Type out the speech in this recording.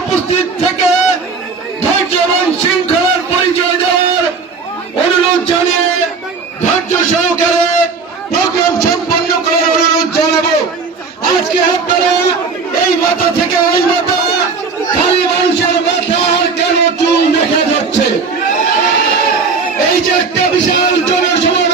উপস্থিত থেকে ধৈর্য এবং শৃঙ্খলার পরিচয় দেওয়ার অনুরোধ জানিয়ে ধৈর্য সহকারে প্রোগ্রাম সম্পন্ন করার অনুরোধ জানাব। আজকে আপনারা এই মাথা থেকে ওই মাথা, খালি মানুষের মাথা আর কেন চুল দেখা যাচ্ছে? এই যে একটা বিশাল জনসমাবেশ